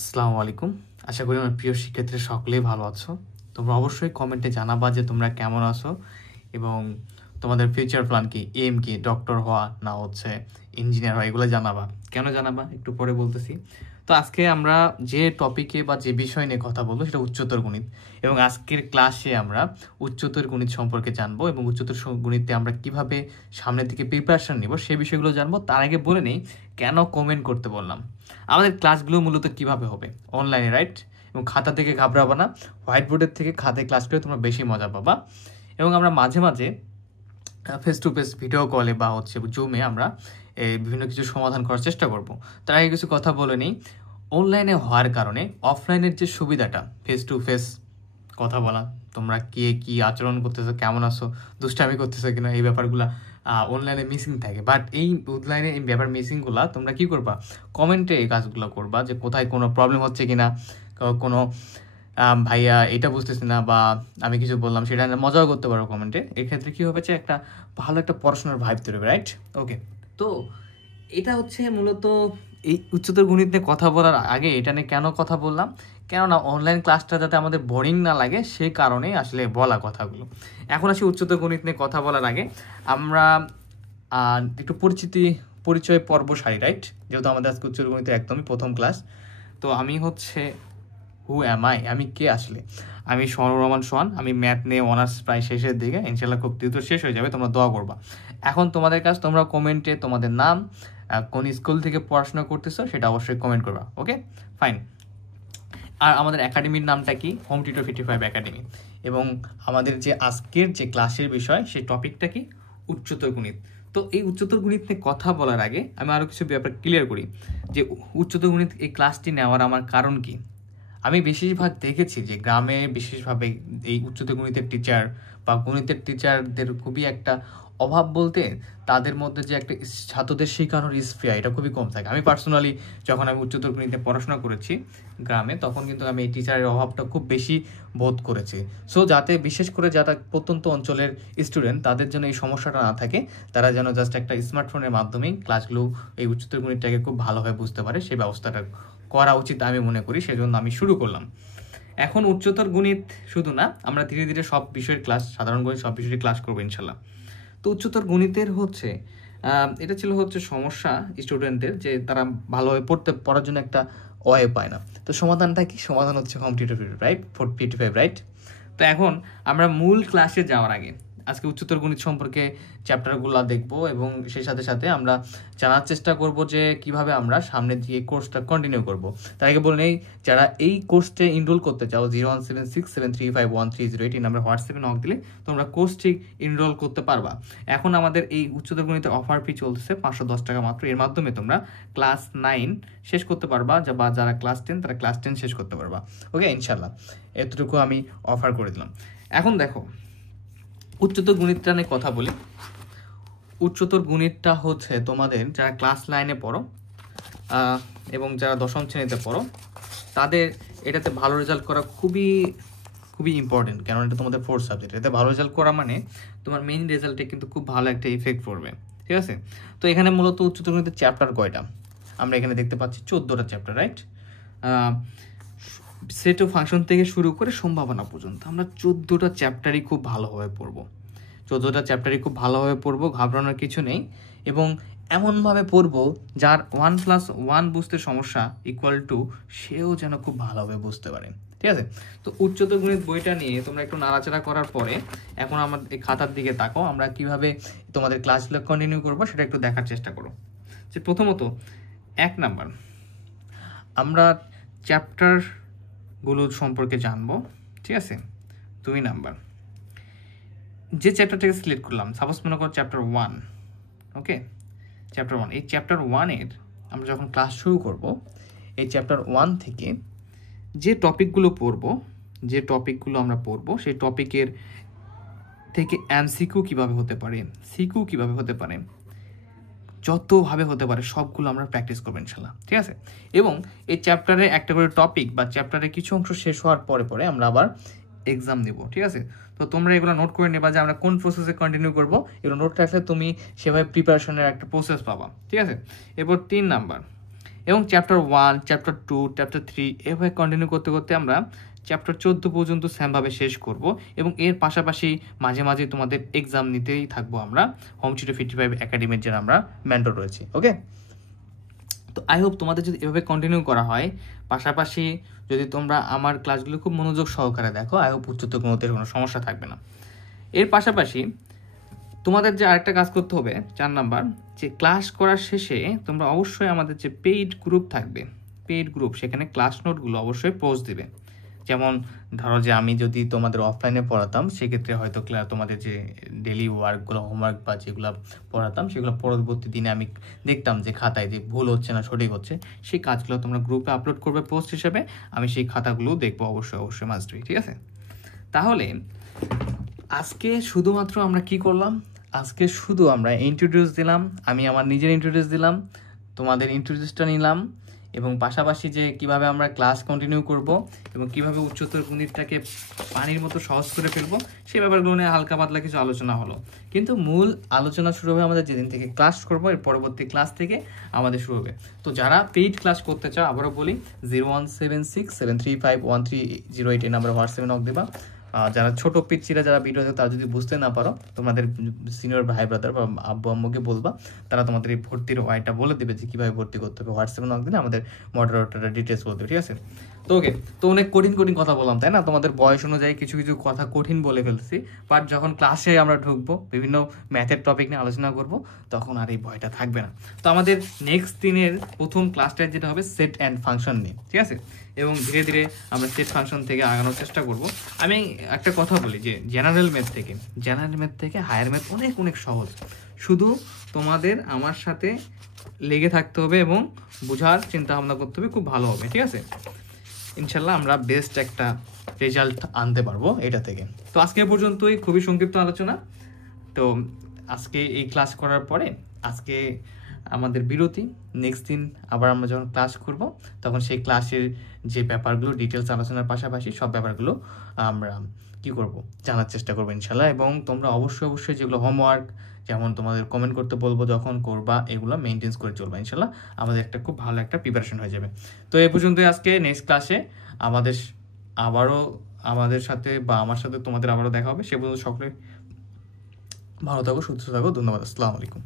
আসসালামু আলাইকুম। আশা করি আমার প্রিয় শিক্ষার্থীরা সকলেই ভালো আছো। তোমরা অবশ্যই কমেন্টে জানাবা যে তোমরা কেমন আছো এবং তোমাদের ফিউচার প্ল্যান কি, এম কি, ডক্টর হওয়া না হচ্ছে ইঞ্জিনিয়ার হওয়া, এগুলো জানাবা। কেন জানাবা একটু পরে বলতেছি। তো আজকে আমরা যে টপিকে বা যে বিষয় নিয়ে কথা বলবো সেটা উচ্চতর গণিত, এবং আজকের ক্লাসে আমরা উচ্চতর গণিত সম্পর্কে জানবো এবং উচ্চতর গণিতে আমরা কিভাবে সামনের দিকে প্রিপারেশন নিব সেই বিষয়গুলো জানবো। তার আগে বলে নেই কেন কমেন্ট করতে বললাম। আমাদের ক্লাসগুলো মূলত কিভাবে হবে, অনলাইনে, রাইট? এবং খাতা থেকে ঘাবড়াবা না, হোয়াইট বোর্ডের থেকে খাতায় ক্লাস করে তোমরা বেশি মজা পাবা। এবং আমরা মাঝে মাঝে ফেস টু ফেস ভিডিও কলে বা জুমে আমরা বিভিন্ন কিছু সমাধান করার চেষ্টা করব। তার আগে কিছু কথা বলে নিই। অনলাইনে হওয়ার কারণে অফলাইনের যে সুবিধাটা, ফেস টু ফেস কথা বলা, তোমরা কে কী আচরণ করতেছো, কেমন আছো, দুষ্টামি করতেছো কিনা, এই ব্যাপারগুলো অনলাইনে মিসিং থাকে। বাট এই অনলাইনে এই ব্যাপার মিসিংগুলো তোমরা কী করবা, কমেন্টে এই কাজগুলো করবা, যে কোথায় কোনো প্রবলেম হচ্ছে কিনা, কোনো ভাইয়া এটা বুঝতেছি না বা আমি কিছু বললাম সেটা মজাও করতে পারো কমেন্টে। এক্ষেত্রে কী হবে যে একটা ভালো একটা পড়াশোনার ভাইব তৈরি হবে, রাইট? ওকে, তো এটা হচ্ছে মূলত এই উচ্চতর গণিত নিয়ে কথা বলার আগে এটা নিয়ে কেন কথা বললাম, কেননা অনলাইন ক্লাসটা যাতে আমাদের বোরিং না লাগে সেই কারণেই আসলে বলা কথাগুলো। এখন আসি উচ্চতর গণিত নিয়ে কথা বলার আগে আমরা একটু পরিচয় পর্ব সারি, রাইট? যেহেতু আমাদের আজকে উচ্চতর গণিতের একদমই প্রথম ক্লাস। তো আমি হচ্ছে হু অ্যাম আই, আমি কে আসলে? আমি সোহানুর রহমান সোহান। আমি ম্যাথ নিয়ে অনার্স প্রায় শেষের দিকে, ইনশাল্লাহ খুব দ্রুত শেষ হয়ে যাবে, তোমরা দোয়া করবা। এখন তোমাদের কাজ, তোমরা কমেন্টে তোমাদের নাম, কোন স্কুল থেকে পড়াশোনা করতেছো সেটা অবশ্যই কমেন্ট করবা। ওকে, ফাইন। আর আমাদের একাডেমির নামটা কি? Home tutor 55 academy. এবং আমাদের যে আজকের যে ক্লাসের বিষয় সেই টপিকটা কি? উচ্চতর গণিত। তো এই উচ্চতর গণিত নিয়ে কথা বলার আগে আমি আরও কিছু ব্যাপার ক্লিয়ার করি যে উচ্চতর গণিত এই ক্লাসটি নেওয়ার আমার কারণ কি। আমি বেশিরভাগ দেখেছি যে গ্রামে বিশেষভাবে এই উচ্চতর গণিতের টিচার বা গণিতের টিচারদের খুবই একটা অভাব, বলতে তাদের মধ্যে যে একটা ছাত্রদের শেখানোর স্পৃহা এটা খুবই কম থাকে। আমি পার্সোনালি যখন আমি উচ্চতর গণিতে পড়াশোনা করেছি গ্রামে, তখন কিন্তু আমি এই টিচারের অভাবটা খুব বেশি বোধ করেছি। সো যাতে বিশেষ করে যারা প্রত্যন্ত অঞ্চলের স্টুডেন্ট তাদের জন্য এই সমস্যাটা না থাকে, তারা যেন জাস্ট একটা স্মার্টফোনের মাধ্যমেই ক্লাসগুলো এই উচ্চতর গণিতটাকে খুব ভালোভাবে বুঝতে পারে, সেই ব্যবস্থাটা করা উচিত আমি মনে করি। সেজন্য আমি শুরু করলাম। এখন উচ্চতর গণিত শুধু না, আমরা ধীরে ধীরে সব বিষয়ের ক্লাস, সাধারণ গণিত সব বিষয়ের ক্লাস করবো ইনশাল্লাহ। তো উচ্চতর গণিতের এটা ছিল সমস্যা স্টুডেন্টদের, যে তারা ভালোভাবে পড়ার জন্য একটা ওয়ে পায় না। তো সমাধানটা কি? সমাধান হচ্ছে হোম টিউটর, রাইট? 55, রাইট? তো এখন আমরা মূল ক্লাসে যাওয়ার আগে আজকে উচ্চতর গণিত সম্পর্কে চ্যাপ্টারগুলো দেখব এবং সেই সাথে সাথে আমরা জানার চেষ্টা করব যে কিভাবে আমরা সামনের দিকে কোর্সটা কন্টিনিউ করব। তার আগে বলে নেই, যারা এই কোর্সে এনরোল করতে চাও 01767351308 এই নাম্বার হোয়াটসঅ্যাপে নক দিলে তোমরা কোর্সটি এনরোল করতে পারবা। এখন আমাদের এই উচ্চতর গণিতের অফার ফি চলতেছে 510 টাকা মাত্র। এর মাধ্যমে তোমরা ক্লাস 9 শেষ করতে পারবা, বা যারা ক্লাস 10 তারা ক্লাস 10 শেষ করতে পারবা। ওকে, ইনশাল্লাহ এতটুকু আমি অফার করে দিলাম। এখন দেখো, উচ্চতর গণিতটা নিয়ে কথা বলি। উচ্চতর গণিতটা হচ্ছে তোমাদের যারা ক্লাস 9-এ পড়ো এবং যারা দশম শ্রেণীতে পড়ো, তাদের এটাতে ভালো রেজাল্ট করা খুবই খুবই ইম্পর্টেন্ট। কারণ এটা তোমাদের ফোর্থ সাবজেক্ট। এতে ভালো রেজাল্ট করা মানে তোমার মেইন রেজাল্টে কিন্তু খুব ভালো একটা ইফেক্ট পড়বে, ঠিক আছে? তো এখানে মূলত উচ্চতর গণিতের চ্যাপ্টার কয়টা? আমরা এখানে দেখতে পাচ্ছি 14টা চ্যাপ্টার, রাইট? সেট ও ফাংশন থেকে শুরু করে সম্ভাবনা পর্যন্ত আমরা 14টা চ্যাপ্টারই খুব ভালোভাবে পড়বো। 14টা চ্যাপ্টারই খুব ভালোভাবে পড়বো, ঘাবড়ানোর কিছু নেই। এবং এমনভাবে পড়বো যার 1+1 বুঝতে সমস্যা ইকুয়াল টু সেও যেন খুব ভালোভাবে বুঝতে পারে, ঠিক আছে? তো উচ্চতর গণিত বইটা নিয়ে তোমরা একটু নাড়াচাড়া করার পরে এখন আমার এই খাতার দিকে তাকাও, আমরা কিভাবে তোমাদের ক্লাসগুলো কন্টিনিউ করবো সেটা একটু দেখার চেষ্টা করো। যে প্রথমত 1 নাম্বার আমরা চ্যাপ্টারগুলো সম্পর্কে জানবো, ঠিক আছে? 2 নাম্বার যে চ্যাপ্টারটাকে সিলেক্ট করলাম, সাপোজ মনে করো চ্যাপ্টার 1, ওকে? চ্যাপ্টার 1, এই চ্যাপ্টার 1-এর আমরা যখন ক্লাস শুরু করব, এই চ্যাপ্টার 1 থেকে যে টপিকগুলো আমরা পড়বো সেই টপিকের থেকে এমসিকিউ কীভাবে হতে পারে, সিকিউ কীভাবে হতে পারে, যতভাবে হতে পারে সবগুলো আমরা প্র্যাকটিস করবো ইনশাল্লাহ, ঠিক আছে? এবং এই চ্যাপ্টারে একটা করে টপিক বা চ্যাপ্টারের কিছু অংশ শেষ হওয়ার পরে আমরা আবার এক্সাম দেব, ঠিক আছে? তো তোমরা এগুলো নোট করে নেবা যে আমরা কোন প্রসেসে কন্টিনিউ করবো। এগুলো নোট রাখলে তুমি সেভাবে প্রিপারেশনের একটা প্রসেস পাবা, ঠিক আছে? এরপর 3 নাম্বার, এবং চ্যাপ্টার 1, চ্যাপ্টার 2, চ্যাপ্টার 3 এভাবে কন্টিনিউ করতে করতে আমরা চ্যাপ্টার 14 পর্যন্ত সেমভাবে শেষ করব এবং এর পাশাপাশি মাঝে মাঝে তোমাদের এক্সাম নিতেই থাকবো আমরা হোম টিউটর 55 একাডেমির যারা আমরা মেন্টর রয়েছি। ওকে, তো আই হোপ তোমাদের যদি এভাবে কন্টিনিউ করা হয়, পাশাপাশি যদি তোমরা আমার ক্লাসগুলো খুব মনোযোগ সহকারে দেখো, আই হোপ উচ্চতর কোনো সমস্যা থাকবে না। এর পাশাপাশি তোমাদের যে আরেকটা কাজ করতে হবে 4 নাম্বার, যে ক্লাস করার শেষে তোমরা অবশ্যই আমাদের যে পেইড গ্রুপ থাকবে, পেইড গ্রুপ, সেখানে ক্লাস নোটগুলো অবশ্যই পোস্ট দিবে। যেমন ধরো যে আমি যদি তোমাদের অফলাইনে পড়াতাম, সেক্ষেত্রে হয়তো তোমাদের যে ডেলি ওয়ার্কগুলো, হোমওয়ার্ক বা যেগুলো পড়াতাম, সেগুলো পরবর্তী দিনে আমি দেখতাম যে খাতায় যে ভুল হচ্ছে না সঠিক হচ্ছে, সেই কাজগুলো তোমরা গ্রুপে আপলোড করবে পোস্ট হিসেবে, আমি সেই খাতাগুলো দেখবো অবশ্যই মাস্ট বি। ঠিক আছে, তাহলে আজকে শুধুমাত্র আমরা কি করলাম, আজকে শুধু আমরা ইন্ট্রোডিউস দিলাম, আমি আমার নিজের ইন্ট্রোডিউস দিলাম, তোমাদের ইন্ট্রোডিউসটা নিলাম, এবং পাশাপাশি যে কিভাবে আমরা ক্লাস কন্টিনিউ করব এবং কিভাবে উচ্চতর গণিতটাকে পানির মতো সহজ করে ফেলবো, সেই ব্যাপারগুলো নিয়ে হালকা পাতলা কিছু আলোচনা হলো। কিন্তু মূল আলোচনা শুরু হবে আমাদের যেদিন থেকে ক্লাস করবো, এর পরবর্তী ক্লাস থেকে আমাদের শুরু হবে। তো যারা পেইড ক্লাস করতে চাও, আবারও বলি 01767351308 এই নাম্বারে হোয়াটসঅ্যাপে নক দেবা। যারা ছোট পিচ্ছিরা যারা ভিডিও আছে, তারা যদি বুঝতে না পারো, তোমাদের সিনিয়র ভাই ব্রাদার বা আব্বু আম্মুকে বলবা, তারা তোমাদের এই ভর্তির ওয়াইটা বলে দেবে যে কীভাবে ভর্তি করতে হবে। হোয়াটসঅ্যাপে নক দিলে আমাদের মডারেটরটা ডিটেলস বলতে হবে। ঠিক আছে, তো ওকে, তো অনেক কঠিন কথা বললাম, তাই না? তোমাদের বয়স অনুযায়ী কিছু কিছু কথা কঠিন বলে ফেলছি, বাট যখন ক্লাসে আমরা ঢুকবো, বিভিন্ন ম্যাথের টপিক নিয়ে আলোচনা করব, তখন আর এই ভয়টা থাকবে না। তো আমাদের নেক্সট দিনের প্রথম ক্লাসটা যেটা হবে সেট অ্যান্ড ফাংশন নিয়ে। ঠিক আছে, এবং ধীরে ধীরে আমরা সেট ফাংশন থেকে আগানোর চেষ্টা করব। আমি একটা কথা বলি যে জেনারেল ম্যাথ থেকে হায়ার ম্যাথ অনেক সহজ, শুধু তোমাদের আমার সাথে লেগে থাকতে হবে এবং বোঝার চিন্তা ভাবনা করতে হবে, খুব ভালো হবে। ঠিক আছে, ইনশাল্লাহ আমরা বেস্ট একটা রেজাল্ট আনতে পারবো এটা থেকে। তো আজকে পর্যন্তই খুবই সংক্ষিপ্ত আলোচনা। তো আজকে এই ক্লাস করার পরে আজকে আমাদের বিরতি, নেক্সট দিন আবার আমরা যখন ক্লাস করব, তখন সেই ক্লাসের যে ব্যাপারগুলো ডিটেলস আলোচনার পাশাপাশি সব ব্যাপারগুলো আমরা কি করব জানার চেষ্টা করবো ইনশাল্লাহ। এবং তোমরা অবশ্যই যেগুলো হোমওয়ার্ক, যেমন তোমাদের কমেন্ট করতে বলবো যখন করবা, এগুলো মেনটেন্স করে চলবা, ইনশাল্লাহ আমাদের একটা খুব ভালো একটা প্রিপারেশন হয়ে যাবে। তো এই পর্যন্তই আজকে। নেক্সট ক্লাসে আমাদের সাথে বা আমার সাথে তোমাদের আবারও দেখা হবে। সে পর্যন্ত সকলে ভালো থাকো, সুস্থ থাকো। ধন্যবাদ। আসসালামু আলাইকুম।